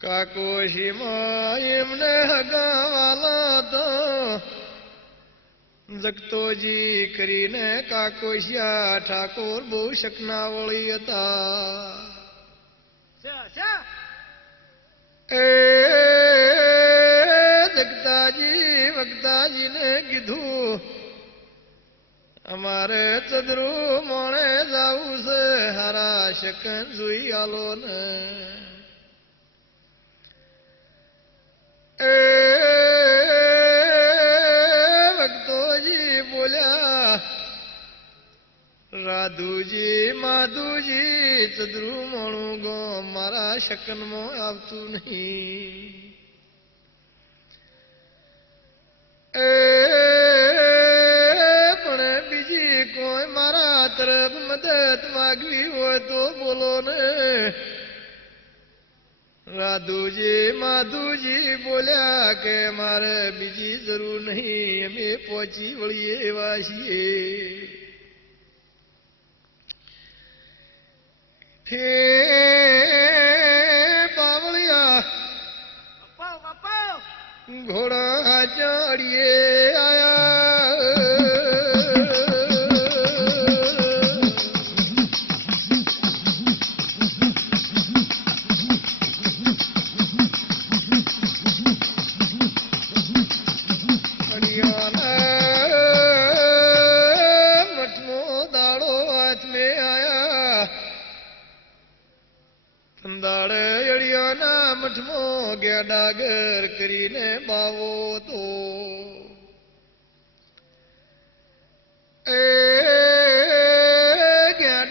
કાકોશી માં એમને હગાવાલા તો જગતોજી કરીને કાકોશિયા ઠાકોર બહુ શકના વળી હતા. એ જગતાજી ને કીધું અમારે ચદરું મોણે જાવું છે હારા શકન જોઈ આલો ને. એ ભક્તોજી બોલ્યા રાધુજી માધુજી ચદરું મોણું ગો મારા શકનમાં આવતું નહીં. એ પણ બીજી કોઈ મારા તરફ મદદ માગવી હોય તો બોલો ને. રાધુજી માધુજી બોલ્યા કે મારે બીજી જરૂર નહીં અમે પહોંચી વળીએ એવા છીએ. પાવળિયા ઘોડા ચડીએ આયા. ડાગર કરીને બાવો તો એ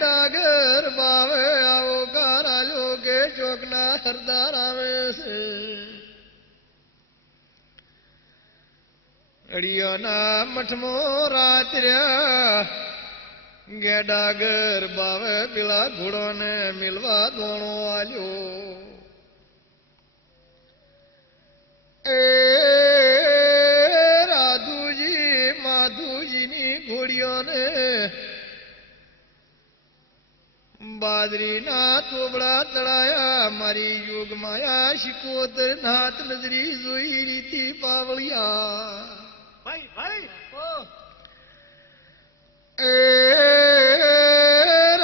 ડાગર બાવે આવો કારાલો કે ચોકના સરદાર આવે છે. અડિયાના મઠમાં રાત્ર્યા ડાગર બાવે પેલા ઘોડોને મિલવા દોણો આલ્યો. એ રાધુજી માધુજીની ઘોડીઓને બાદરીના તોબડા તળાયા મારી યોગ માયા શિકોતર નાથ નજરી જોઈ રીતિ પાવળિયા. એ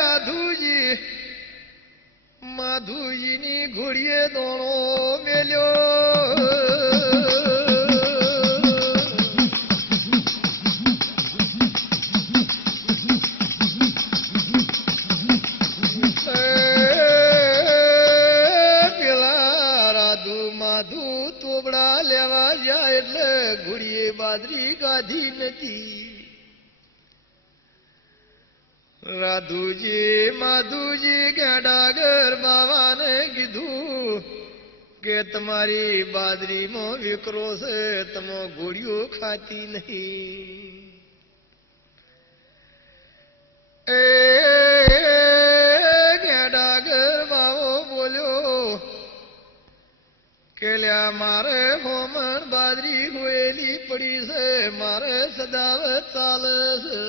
રાધુજી માધુજીની ઘોડીએ દોણો મેલ્યો. ઘોડીએ બાદરી ગાધી નથી. રાધુજી માધુજી ડાગર બાવાને કીધું કે તમારી બાદરીમાં વિકરો છે તમે ઘોડીઓ ખાતી નહીં. એ ડાગર બાવો બોલ્યો કે લ્યા મારે હોમણ બાદરી હોયેલી પડી છે મારે સદાવત ચાલે છે.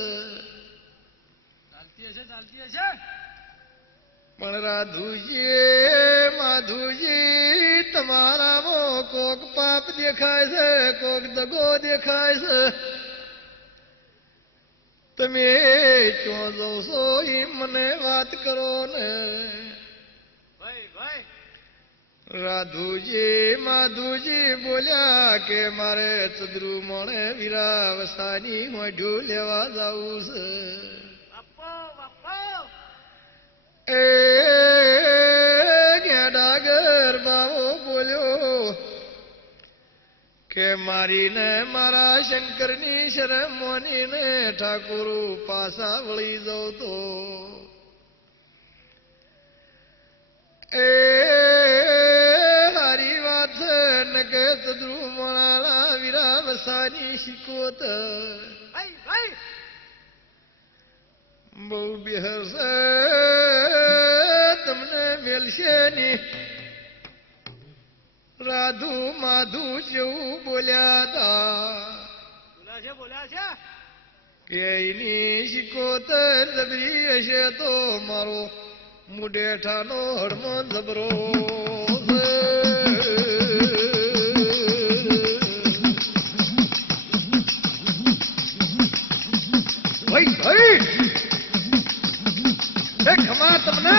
પણ રાધુજી માધુજી તમારામાં કોક પાપ દેખાય છે કોક દગો દેખાય છે. તમે ચો જશો એ મને વાત કરો ને. રાધુજી માધુજી બોલ્યા કે મારે ચદરું મોણે વીરાવસાની મોઢું લેવા જવું છે. એ ડાગર બાવો બોલ્યો કે મારીને મારા શંકરની શરમ મોનીને ઠાકોરો પાસા વળી જાઉં તો એ હારી વાત છે ન કે તદ્રુ મોળાળા વીરા વસાની શીખોત બહુ બિહર છે તમને મેલશે ની રાધુ માધુ જેવું બોલ્યા હતા કે એની શીખોતર જબરી હશે તો મારો મુડેઠાનો હડમો જબરો ભાઈ ભાઈ ખમા તમને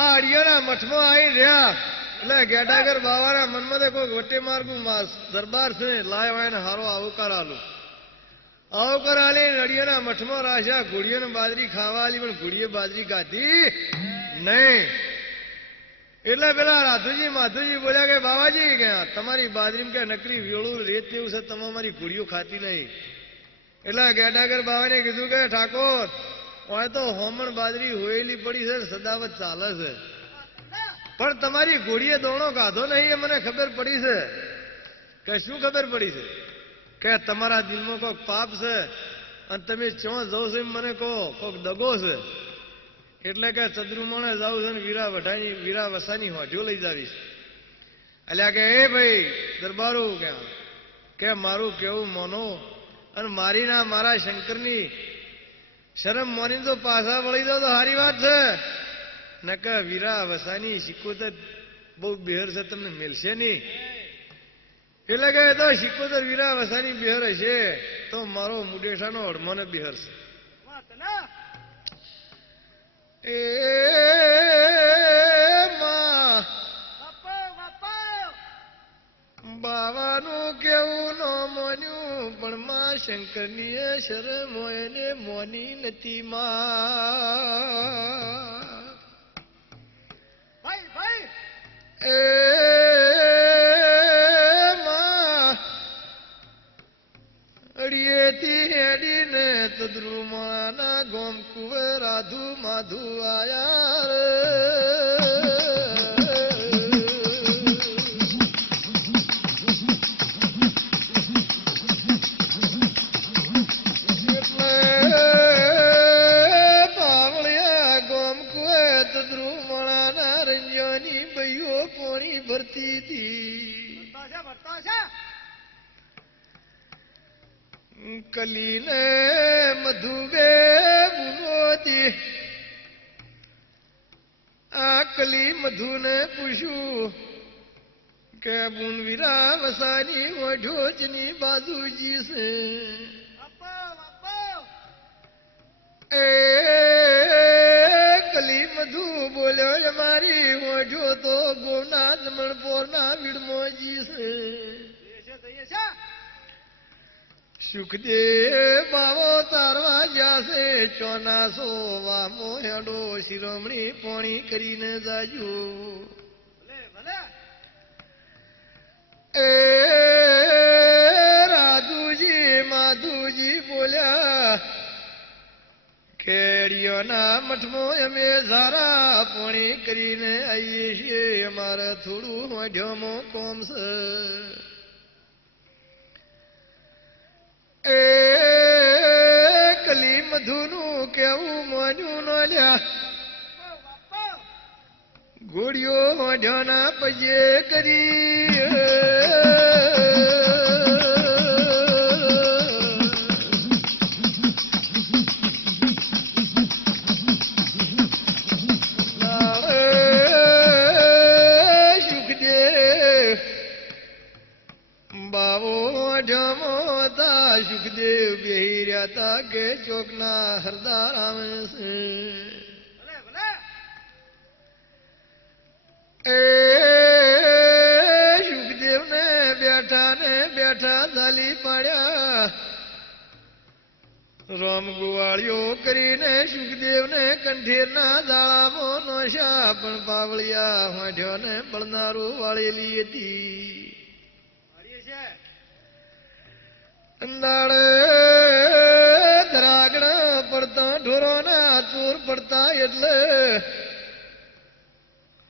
આડિયાના મઠમાં આવી રહ્યા એટલે ગેટાગર બાવાના મનમાં કોઈ વટે માર્ગું દરબાર છે લાય વાય ને હારો આવકાર આલું આવકાર આલી અડિયાના મઠમાં રાખ્યા ઘોડીઓને બાજરી ખાવા આલી પણ ઘોડીએ બાજરી ખાધી નહીં એટલે પેલા રાધુજી માધુજી બોલ્યા કે બાવાજી કે તમારી બાજરી કે નકરી વેળું રેત જેવું છે તમે અમારી ઘોડીઓ ખાતી નહીં એટલે ગેટાગર બાવાને કીધું કે ઠાકોર હોય તો હોમણ બાજરી હોયેલી પડી છે સદાવત ચાલે છે પણ તમારી ઘોડીએ દોણો કાઢો નહીં એ મને ખબર પડી છે કે શું ખબર પડી છે કે તમારા દિલમાં કોઈક પાપ છે અને તમે ચો જાવ છો મને કહો કોઈક દગો છે એટલે કે ચદ્રુમોણે જાવ છે ને વીરા વસાની હોજો લઈ જાવીશ એટલે કે એ ભાઈ દરબારું કે મારું કેવું મોનો અને મારી ના મારા શંકરની શરમ મોની તો પાછા વળી દો તો સારી વાત છે ન કે વીરા વસાની સિકોતર બહુ બિહર છે તમને મેલશે નહીં એટલે કે તો સિકોતર વીરા વસાની બિહર હશે તો મારો મુડેઠાનો હડમોને બિહર છે બાવાનું કેવું ન મોન્યું પણ માં શંકરની શરમ હોય ને મોની નથી એ માં અડિયેથી હેડીને તદ્રુમાના ગોમ કુવે રાધુ માધુ આયા ભરતી હતી કલીને મધુવે બુનોતી આ કલી મધુને પૂછ્યું કે બુન વીરા વસાની ઓઢોચની બાજુજી છે કલી મધુ બોલ્યો મારી ઓઢો તો ગોના જમણપોરના વીડમોજી છે સુખદેવ બાવો તારવા જશે ચોનાસો વામો હેડો શિરોમણી પોણી કરીને જાજો એ રાધુજી માધુજી બોલ્યા કેડીઓના મઠમાં અમે સારા પોણી કરીને આવીએ છીએ અમારે થોડું હોઢ્યોમાં કોમ છે એ કલી મધુનું કેવું મોન્યું ન લ્યા ઘોડીઓ હોઢ્યોના પજે કરી સુખદેવ બેહી રહ્યા હતા કે ચોકના હરદાર આવે છે એ સુખદેવ ને બેઠા ધાલી પાડ્યા રામ ગોવાળિયો કરીને સુખદેવને કંઠેરના દાળામાં નોશા પણ પાવળિયા વાંઢ્યો ને બળનારું વાળેલી હતી. અંદાડે ધરાગણ પડતા ઢોરોના ચોર પડતા એટલે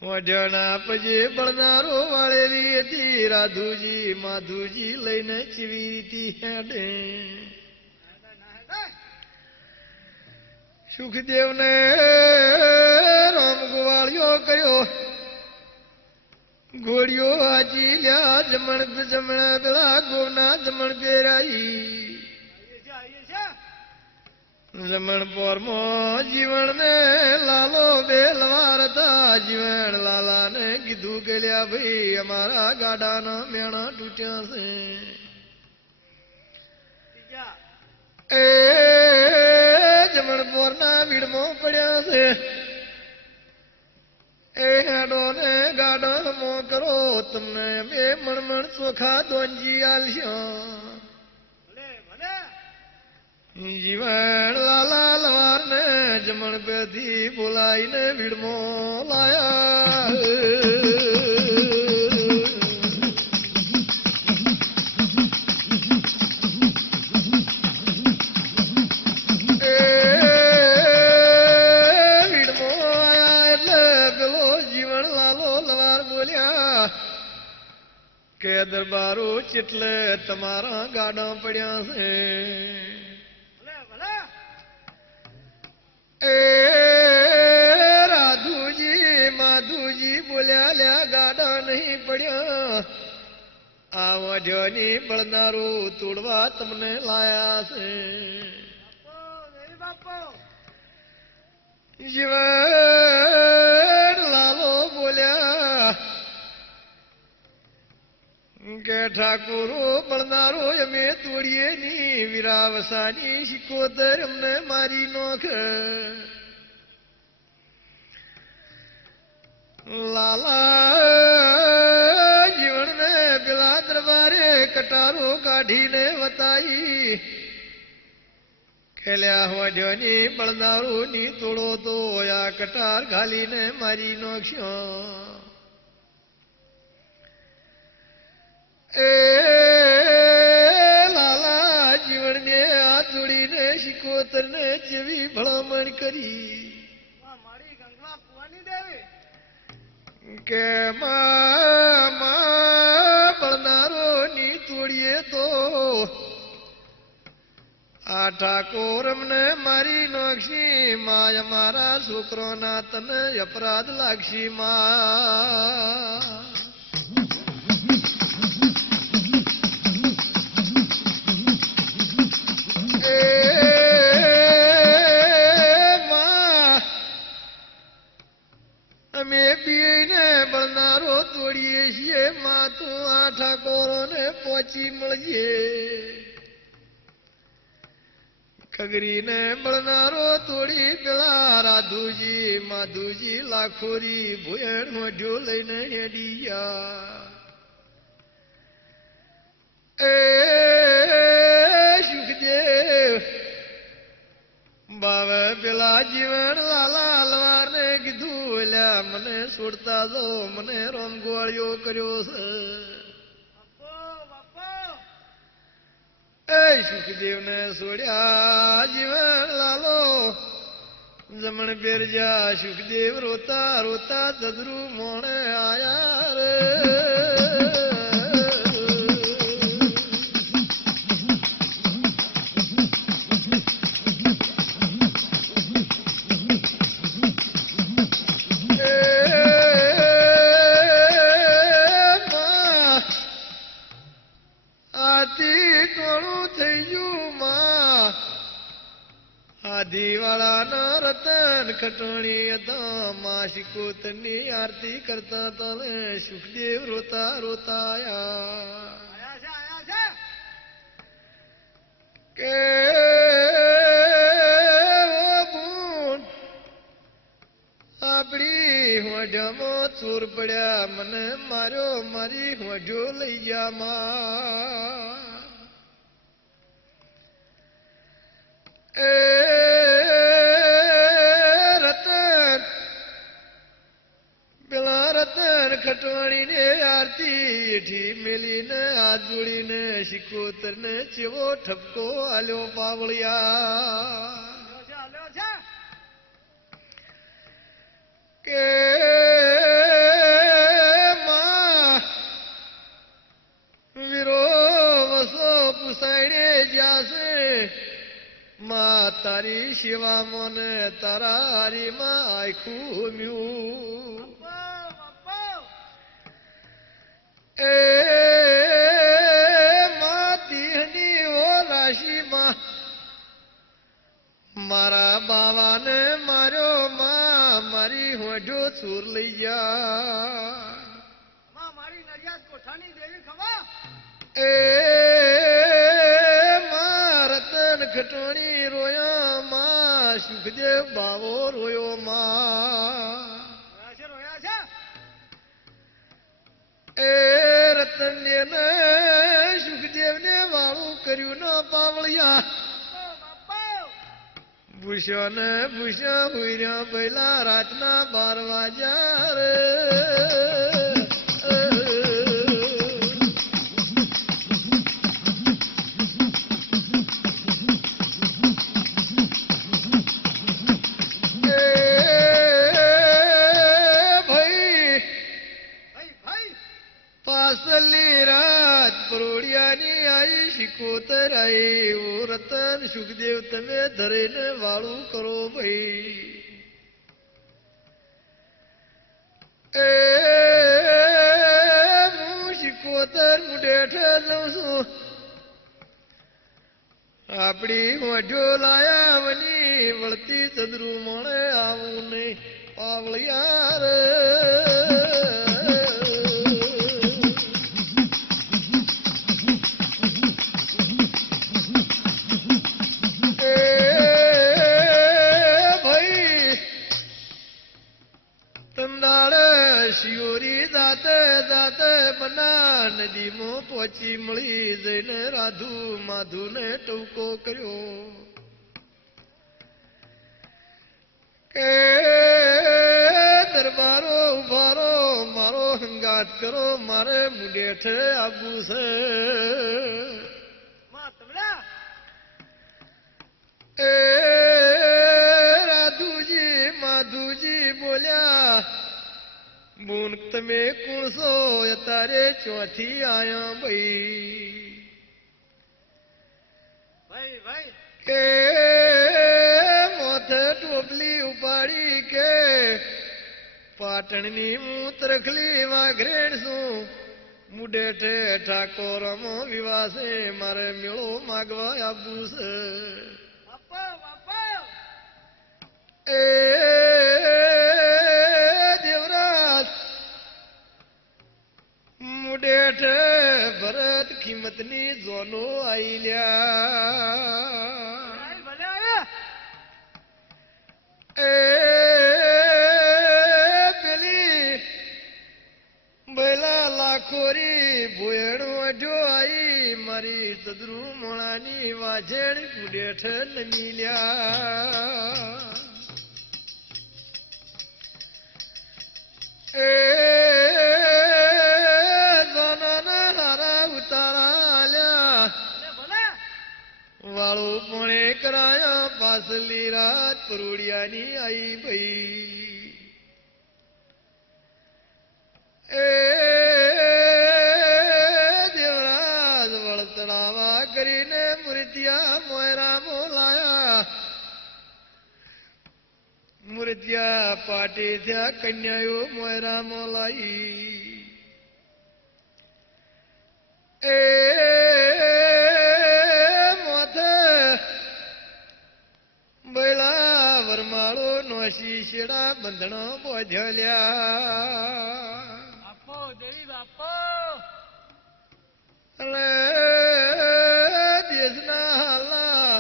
વાંઢ્યાના પજે બળનારો વાળેલી હતી. રાધુજી માધુજી લઈને ચીવી હેડે સુખદેવને રામ ગોવાળિયો કર્યો ઘોડીઓ હાજી લ્યા જમણ જમણા પેલા ગોના જમણ પેરાઈ જમણ પોરમાં જીવણ ને લાલો બે લવાર હતા. જીવણ લાલા ને કીધું કે લ્યા ભાઈ અમારા ગાડાના મેણા તૂટ્યા છે. એ જમણપોર ના વીડમાં પડ્યા છે. એ હેડો ને ગાડો મો કરો તમને અમે મણમણ ચોખા દોંજી આલશો. જીવણ લાલા લવાર ને જમણ પેથી બોલાઈને વીડમાં લાયા. કે દરબારો ચેટલે તમારા ગાડા પડ્યા છે. એ રાધુજી માધુજી બોલ્યા લ્યા ગાડા નહીં પડ્યા. આ વાંઢ્યોની બળનારું તોડવા તમને લાયા છે. જીવન લાલો બોલ્યા કે ઠાકોરો બળનારો અમે તોડીએ ની વીરાવસાની શિકોતર અમને મારી નોખ. લાલા જીવન ને પેલા દરબારે કટારો કાઢીને વતાઈ ખેલ્યા વાંઢ્યોની બળનારો ની તોડો તો આ કટાર ઘાલીને મારી નોખ્યો. એ લાલા જીવણને આ જોડીને શિકોતર ને જેવી ભલામણ કરી કે બળનારો ની તોડીએ તો આ ઠાકોર અમને મારી નોખશી. માં અમારા છોકરો ના તને અપરાધ લાગશી. માં અમે પીને બળનારો તોડીએ છીએ. માં તું આ ઠાકોરો ને પહોંચી મળીએ. ખગરીને બળનારો તોડી પેલા રાધુજી માધુજી લાખોરી ભોયણ મોઢ્યો લઈને હેડી ગયા. એ સુખદેવ બાવે પેલા જીવન લાલા હલવાર ને કીધું એલ્યા મને છોડતા દો મને રોમ ગોળિયો કર્યો છે. એ સુખદેવ ને છોડ્યા જીવન લાલો જમણ પેર જા. સુખદેવ રોતા રોતા દદરું મોણે આયા રે. આદિવાળાના રતન ખટોણી હતા. માં શિકોતરની આરતી કરતા તને સુખદેવ રોતા રોતા આયા. કે આપડી હોઢમાં ચોર પડ્યા મને માર્યો મારી હોઢો લઈ જા. માં એ રતન પેલા રતન ખટવાણીને આરતી એઠી મેલીને હાથ જોડીને શિકોતરને ચેવો ઠપકો આલ્યો પાવળિયા કે માં વીરો વસો પુસાઈને જ્યાસે માં તારી સેવામાં ને તારા હારીમાં આખું મ્યું એ માં દેહની ઓ રાશિમાં મારા બાવાને માર્યો માં મારી હોઠો ચોર લઈ જા મારી નડિયાદ કોઠાની દેવી ખબર એ માં રતન ખટોણી રોયા માં સુખદેવ બાવો રોયો માં રોયા છે એ રતન ને સુખદેવ ને વાળું કર્યું ન પાવળિયા ભૂષણ ભૂષણ હુર્યા પહેલા રાતના 12 વાગ્યા રે પાસલી રાત પરોડિયાની આઈ શિકોતર આઈ ઓ રતન સુખદેવ તમે ધરીને વાળું કરો ભાઈ એ હું શિકોતર મુડેઠ લઉં છું આપડી મોઢો લાયા વની વળતી ચદરું મળે આવું નહીં પાવળિયા રે શિયોરી જાતે જાતે બના નદીમાં પહોંચી મળી જઈને રાધુ માધુને ટૂંકો કર્યો કે દરબારો ઉભારો મારો હંગાત કરો મારે મુડેઠે આબુ છે એ રાધુજી માધુજી બોલ્યા બુન તમે કોણ છો અત્યારે ચોથી આયા ભાઈ કે મોથે ટોપલી ઉપાડી કે પાટણની હું તરખલી વાઘરેણ છું મુડેઠે ઠાકોરમાં વિવાસે મારે મેળો માગવા આવું છે મુડેઠ ભરત કિંમતની જોનો આઈલ્યા એ પેલી બેલા લાખોરી ભોયણું અઢો આઈ મારી તદરું મોણાની વાજેણ મુડેઠ નમી લ્યા એ વાળું પોણે કરાયા પાસલી રાત પરોડિયાની આઈ ભાઈ એ દેવરાજ વળતડાવા કરીને મૂર્તિયા મોયરા બોલાયા મૂર્તિયા પાટી થયા કન્યાઓ મોયરા મોલાઈ એ બેલા વરમાળો નોશી શેડા બંધણો બોધ્યા બાપો દેવી બાપો અરે દેશના હાલા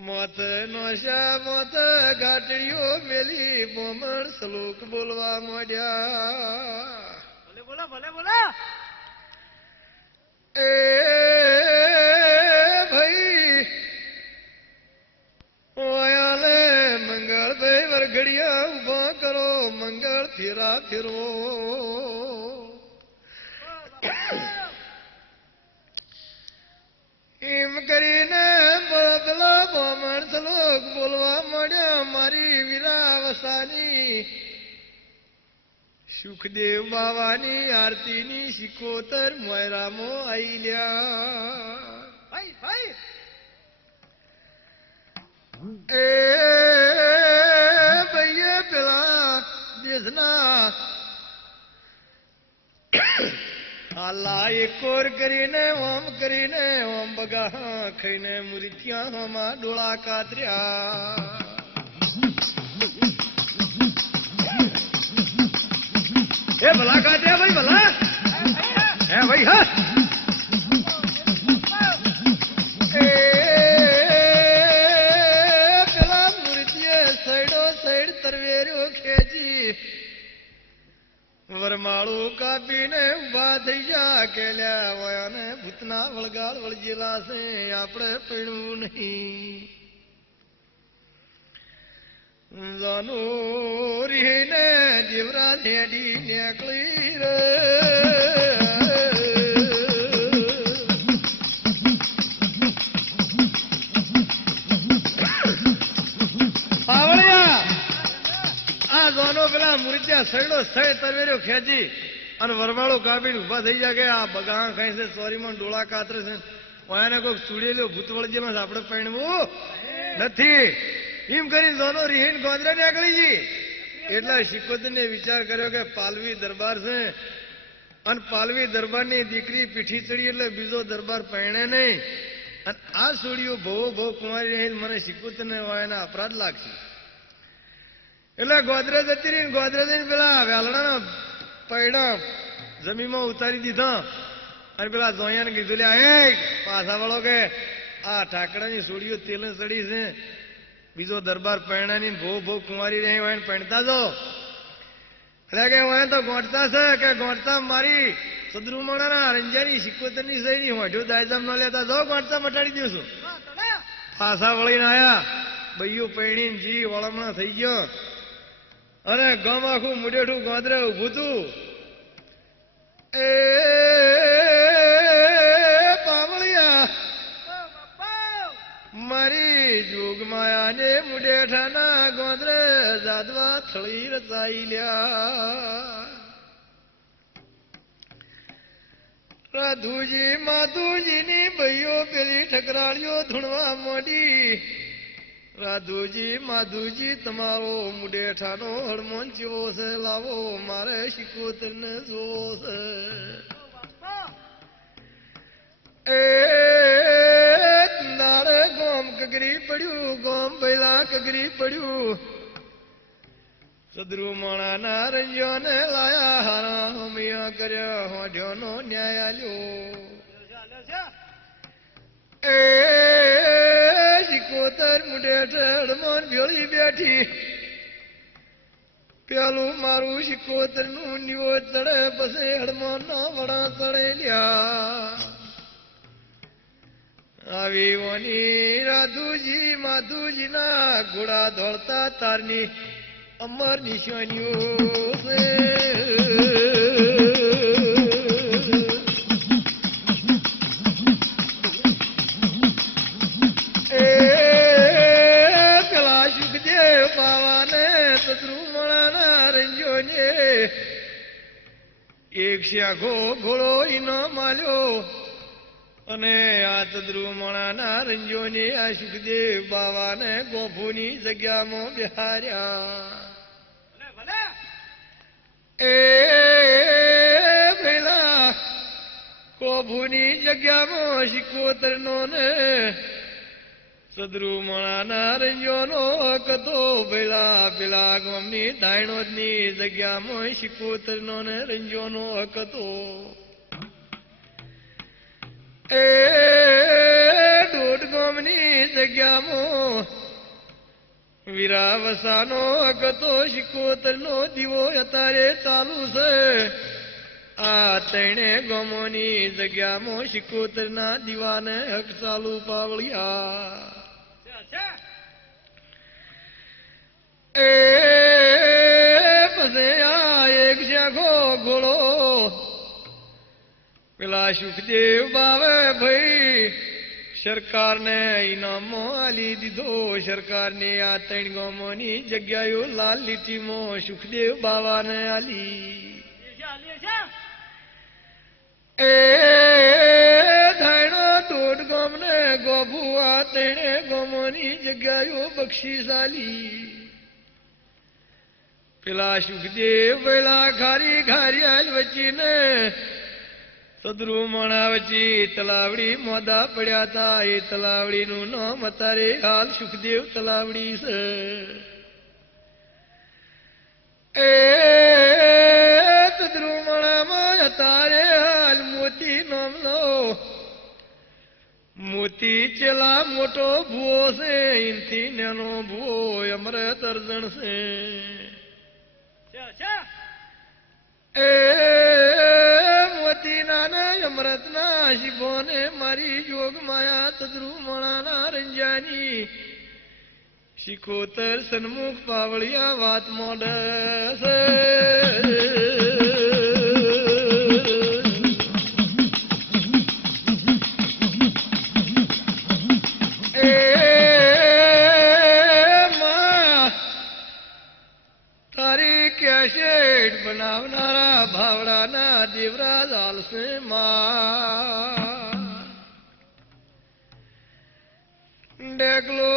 મોત નોશા મોત ઘાટડીઓ મેલી બોમણ શ્લોક બોલવા માંડ્યા બોલે એ ભાઈ ફેરા ફેરવો. એમ કરીને પેલા બ્રાહ્મણ શ્લોક બોલવા મળ્યા. મારી વીરાવસાની સુખદેવ બાવાની આરતીની શિકોતર મોયરામો આઈ લ્યા. ભાઈ ભાઈ એ ભાઈએ પેલા દેશના આલા એકોર કરીને ઓમ બગા ખાઈને મુરીત્યા હોમાં ડોળા કાતર્યા. એ ભલા કાતર્યા ભાઈ ભલા. હે ભાઈ હા. પેલા મુરીત્યે સૈડો સૈડ તરવેર્યો ખેંચી વરમાળું કાપીને ઉભા થઈ જા. કેલ્યા વયાને ભૂતના વળગાળ વળજેલા છે, આપણે પીણું નહીં. જાનો રીને જીવરા હેડી નીકળી રે. પેલા મુરત્યા સૈડો સૈડ તરવેર્યો ખેંચી અને વરમાળો કાપીને ઉભા થઈ જાય કે આ બગા ખાઈ છે, સોરીમાં ડોળા કાતરે છે. એને કોઈક ચૂડેલો ભૂતવળજીમાં આપણે પહેણવું નથી. એમ કરીને દોનો રીહીન ગોંદરા નીકળી ગઈ. એટલે શિકોતરને વિચાર કર્યો કે પાલવી દરબાર છે અને પાલવી દરબારની દીકરી પીઠી ચડી એટલે બીજો દરબાર પહેણે નહીં. અને આ સોડીઓ ભવો કુંવારી રહી મને શિકોતરને એના અપરાધ લાગશે. એટલે ગોદરેજ જતી રહી. ગોદરેજ પેલા વેલણા પૈડા જમીનમાં ઉતારી દીધા અને પેલા જોયાને કીધું લે એ પાછા વાળો કે આ ઠાકડાની સોડીઓ તેલ ચડી છે, બીજો દરબાર પૈણાની ભો કુંવારી રહી હોય પૈણતા જાઓ. એટલે કે હોય તો ગોંટતા છે કે ગોંટતા મારી સદરુમણાના રંજાની શિકોતરની સહીની હોઠ્યો દાયજામ ન લેતા જાઓ, ગોંટતા મટાડી દઈશું. પાછા વળીને આયા. બૈયું પૈણીને જી વળમણા થઈ ગયો અને ગમ આખું મુડેઠું ગોંદરે ઉભું તું. એ પાવળિયા મારી જોગમાયાને મુડેઠાના ગોંદરે જાદવા થળી રચાઈ લ્યા. રાધુજી માધુજીની ભાઈઓ પેલી ઠકરાળીઓ ધૂણવા મોડી. રાધુજી માધુજી તમારો મુડેઠાનો હડમોન જેવો છે, લાવો મારે શિકોતરને જોવો છે. એ નારે ગોમ કગરી પડ્યું, ગોમ ભૈલા કગરી પડ્યું. સદરુમણાના રંજોને લાયા, હારા હમિયા કર્યા, હોઢ્યોનો ન્યાય આલ્યો. એ શિકોતર મુડેઠ હડમોન ભેળી બેઠી. પેલું મારું શિકોતર નું નીવો ચડે પછી હડમોન ના વડા ચડે લ્યા. આવી ઓની રાધુજી માધુજી ના ઘોડા દોડતા તારની અમર નિશાનીઓ છે. પેલા સુખદેવ બાવાને સદરુમણાના રંજોને એક શાખો ઘોડો ઈનો માલ્યો અને આ સદરુમણાના રંજોને આ સુખદેવ બાવાને ગોફુની જગ્યામાં બિહાર્યા. એ પેલા ગોફુની જગ્યામાં શિકોતરનો ને સદરુમણાના રંજોનો કતો પેલા પેલા ગામની ધાયણોદની જગ્યામાં શિકોતરનો ને રંજોનો કતો. એ દોઢ ગામની જગ્યામાં વીરાવસાનો કતો શિકોતરનો દીવો અત્યારે ચાલુ છે. આ ત્રણે ગામોની જગ્યામાં શિકોતરના દીવાને હક ચાલુ પાવળિયા. એ પછી આ એક જ્યાં ગોળો પેલા સુખદેવ બાવે ભાઈ સરકારને ઇનામો આલી દીધો. સરકારને આ 3 ગામોની જગ્યાઓ લાલ લીટીમાં સુખદેવ બાવાને આલી. એ ધાયણો 1.5 ગામને ગોભુ આ 3 ગામોની જગ્યાઓ બક્ષીસ આલી. પેલા સુખદેવ વેલા ખારી ઘારિયાલ વચ્ચીને સદરૂ મણા વચ્ચે તલાવડી મોદા પડ્યા હતા. એ તલાવડીનું નામ અત્યારે હાલ સુખદેવ તલાવડી છે. એ સદરૂ મણામાં અત્યારે હાલ મોતી નામ લો. મોતી ચેલા મોટો ભૂવો છે. એનથી નાનો ભૂવો અમૃત અર્જણ છે. એ મોતી નાના અમૃતના શિવોને મારી જોગ માયા તદ્રુ મણાના રંજાની શિકોતર સન્મુખ પાવળિયા વાત મોડસ. બનાવનારા ભાવડાના દેવરાજ હાલશે ડેકલો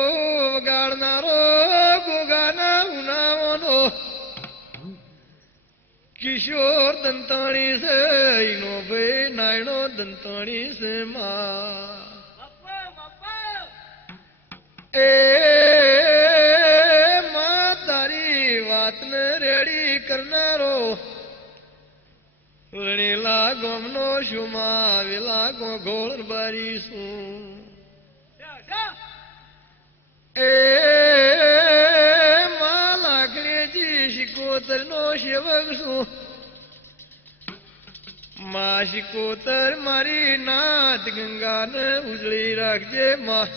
વગાડનારો ગોગાના ઉનાવાનો કિશોર દંતાણી છે. એનો ભાઈ નાયણો દંતાણી છે. એ વાતને રેડી કરનારો રણેલા ગોમનો શુમા વેલા ગોળ બારી શું. એ માં લાકડીજી શિકોતર નો સેવક છું. માં શિકોતર મારી નાથ ગંગાને ઉજળી રાખજે. માં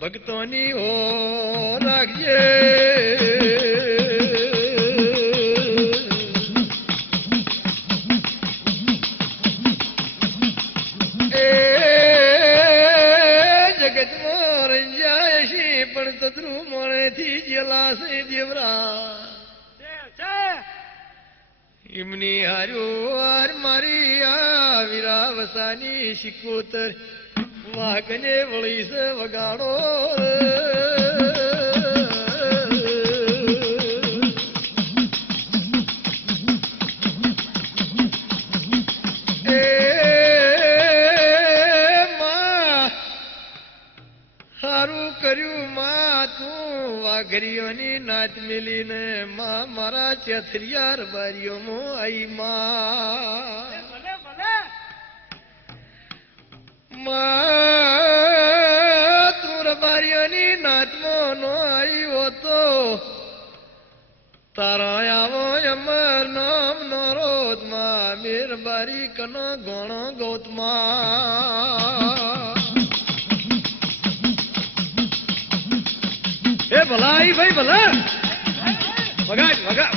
ભક્તોની હો રાખજે. પણ તદ્રુ મોણેથી જેલાશે દેવરા એમની હાર્યો હાર મારી આ વીરાવસાની શિકોતર વાઘને વળી છે વગાડો. વાઘરીઓની નાચ મેલીને માં મારા ચથરિયા રબારીઓમાં આઈ. માં તું રબારીઓની નાચમાં નો આવ્યો તો તારા આવો અમર નામ નો રોધમાં મેરબારી કનો ગણો ગૌતમાં. એ ભલા ભાઈ ભલા વગાડ વગાડ